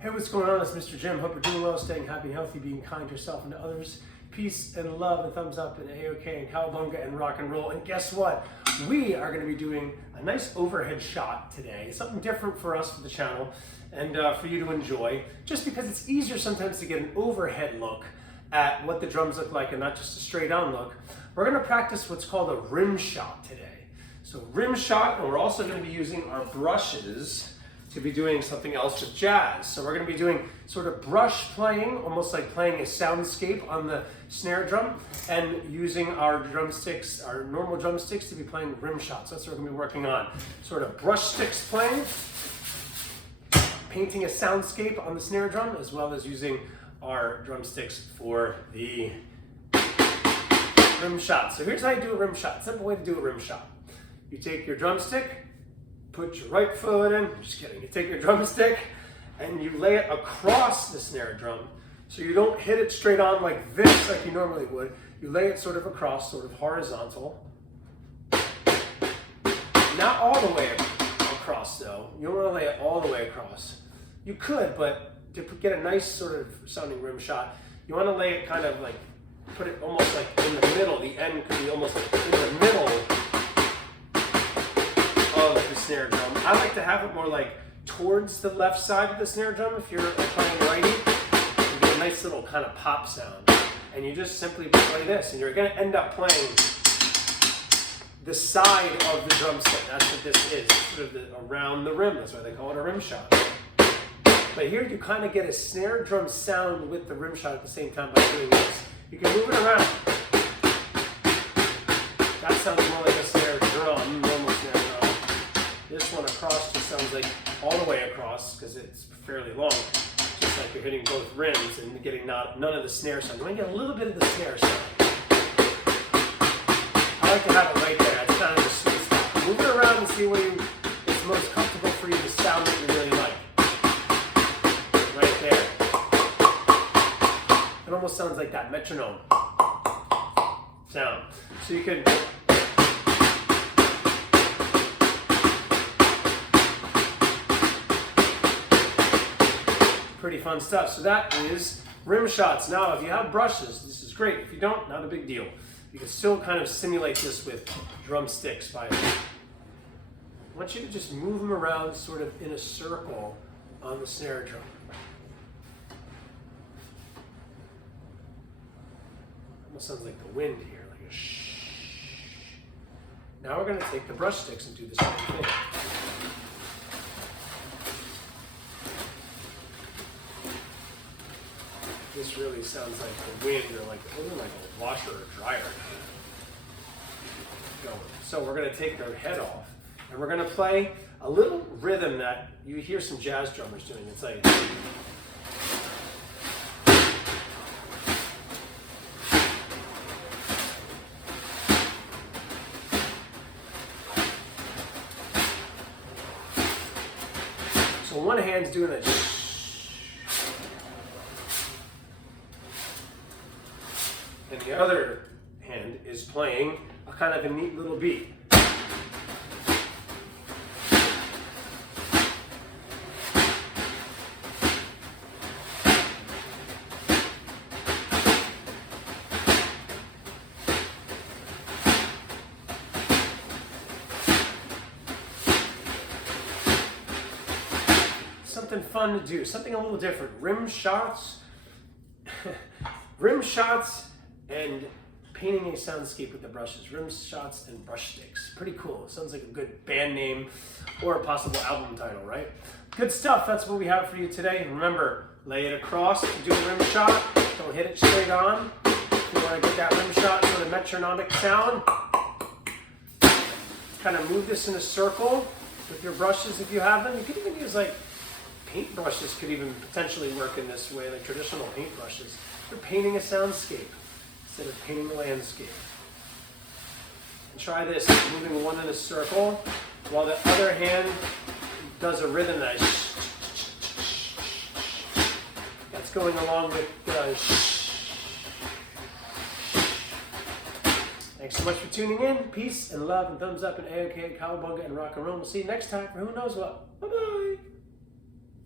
Hey, what's going on? It's Mr. Jim. Hope you're doing well, staying happy, healthy, being kind to yourself and to others. Peace and love and thumbs up and A-OK and cowabunga and rock and roll. And guess what? We are going to be doing a nice overhead shot today. Something different for us for the channel and for you to enjoy. Just because it's easier sometimes to get an overhead look at what the drums look like and not just a straight on look. We're going to practice what's called a rim shot today. So rim shot, and we're also going to be using our brushes to be doing something else with jazz. So we're going to be doing sort of brush playing, almost like playing a soundscape on the snare drum, and using our drumsticks, our normal drumsticks, to be playing rim shots. That's what we're going to be working on. Sort of brush sticks playing, painting a soundscape on the snare drum, as well as using our drumsticks for the rim shot. So here's how you do a rim shot. Simple way to do a rim shot. You take your drumstick, put your right foot in, just kidding. You take your drumstick and you lay it across the snare drum. So you don't hit it straight on like this, like you normally would. You lay it sort of across, sort of horizontal. Not all the way across though. You don't want to lay it all the way across. You could, but to get a nice sort of sounding rim shot, you want to lay it kind of like, put it almost like in the middle. The end could be almost like in the middle of the snare drum. I like to have it more like towards the left side of the snare drum. If you're playing righty, you get a nice little kind of pop sound. And you just simply play this, and you're going to end up playing the side of the drumstick. That's what this is, sort of around the rim. That's why they call it a rim shot. But here you kind of get a snare drum sound with the rim shot at the same time by doing this. You can move it around. That sounds more like a snare drum, normal snare drum. This one across just sounds like all the way across because it's fairly long. Just like you're hitting both rims and getting none of the snare sound. You want to get a little bit of the snare sound. I like to have it right there. It's kind of the sweet spot. Move it around and see where it's most comfortable for you to sound that you really like. Right there. It almost sounds like that metronome sound. So you can pretty fun stuff. So that is rim shots. Now, if you have brushes, this is great. If you don't, not a big deal. You can still kind of simulate this with drumsticks. I want you to just move them around sort of in a circle on the snare drum. Almost sounds like the wind here, like a shh. Now we're going to take the brush sticks and do the same thing. This really sounds like the wind, or like a washer or dryer. So we're going to take their head off, and we're going to play a little rhythm that you hear some jazz drummers doing. It's like, so one hand's doing a shh, and the other hand is playing a kind of a neat little beat. Something fun to do, something a little different. Rim shots, rim shots, and painting a soundscape with the brushes. Rim shots and brush sticks. Pretty cool. It sounds like a good band name or a possible album title, right? Good stuff. That's what we have for you today. Remember, lay it across to do a rim shot. Don't hit it straight on. If you want to get that rim shot for the metronomic sound, kind of move this in a circle with your brushes if you have them. You could even use like paint brushes, could even potentially work in this way, like traditional paint brushes. You're painting a soundscape instead of painting the landscape. And try this, moving one in a circle, while the other hand does a rhythm that's going along with Thanks so much for tuning in. Peace and love and thumbs up and A-OK, cowabunga and rock and roll. We'll see you next time for who knows what. Bye-bye.